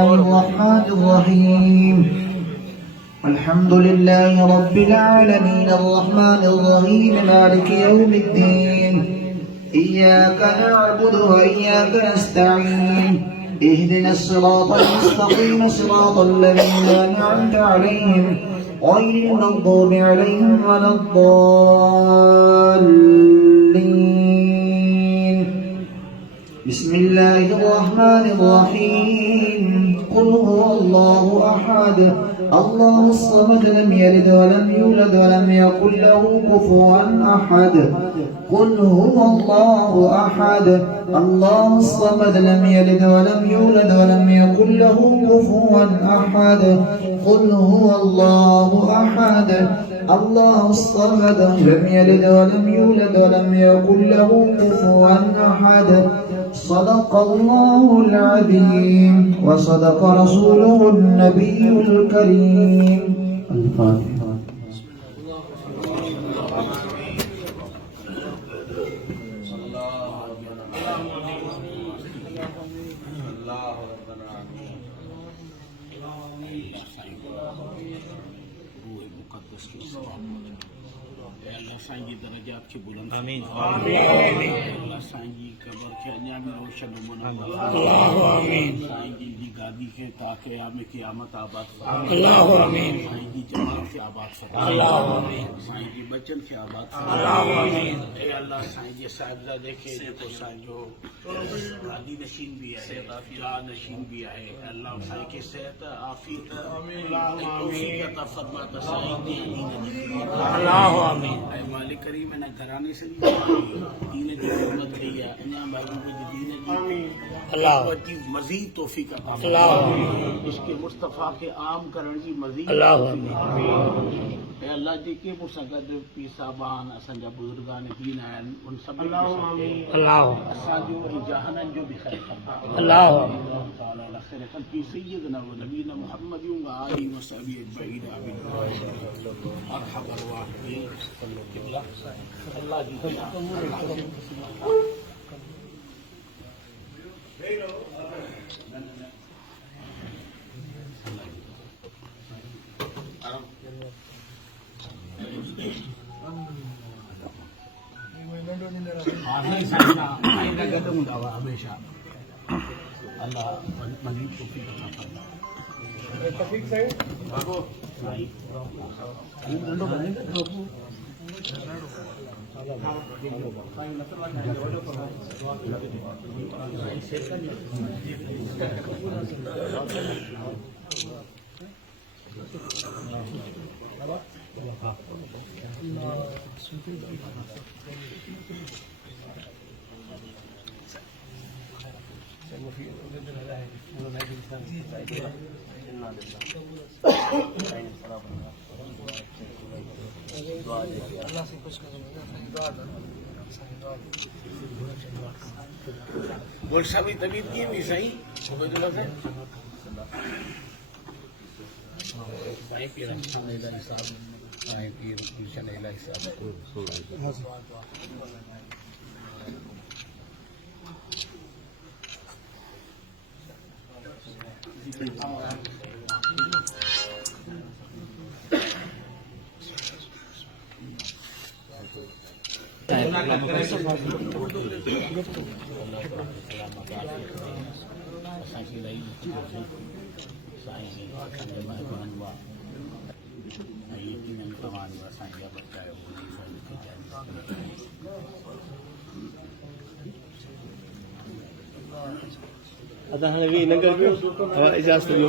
الرحمن الرحيم الحمد لله رب العالمين الرحمن الرحيم مالك يوم الدين إياك نعبد وإياك نستعين اهدنا الصراط المستقيم صراط الذين أنعمت عليهم غير المغضوب عليهم ولا الضالين. بسم الله الرحمن الرحيم قل هو الله أحد الله الصمد لم يلد ولم يولد ولم يكن له كفوا أحد قل هو الله أحد الله الصمد لم يلد ولم يولد ولم يكن له كفوا أحد قل هو الله أحد الله الصمد لم يلد ولم يولد ولم يكن له كفوا أحد صدق الله العظيم وصدق رسوله النبي الكريم. الفاتحة. अल्लाह साईं दरजात के बुलंद आमीन अल्लाह साईं जी कब्र के अंजाम रोशन अल्लाहु आमीन साईं जी की गादी के ताकि याम क़यामत आबाद अल्लाहु आमीन साईं जी जमात के आबाद अल्लाहु आमीन साईं जी बच्चन के आबाद अल्लाहु आमीन ए अल्लाह साईं जी साहिबजादे के देखो साईं जो गादी नशीन भी है जा नशीन भी है अल्लाह साईं के सेहत आफियत आमीन तौफीक अता फरमाता साईं जी अल्लाहु आमीन मालिक करीम ने घराने से भी दीन की हिम्मत दी है अन्या महबूब की दीन की अल्लाह की मजीद तौफीक अता अल्लाह इसके मुस्तफा के आम करण की मजीद अल्लाह ए अल्लाह जी के मुसगद पी साहबान असंजा बुजुर्गान दीन है उन सब अल्लाह असा जो जहानन जो भी खैर अल्लाह ताला खैर खल्की सय्यदना व नबीना मुहम्मद व आलिहि व सहबी अजमईन आमीन अरहमर राहिमीन अल्लाह जी हमेशा अल्लाह मजीद तौफीक अता फरमाए तौफीक से भागो बोल साहब तबीयत की भी सही उबैदुल्लाह से साईं पीर साहब साईं पीर गुलशन इलाही साहब अदा हाणे नगर में इजाज़त ॾियो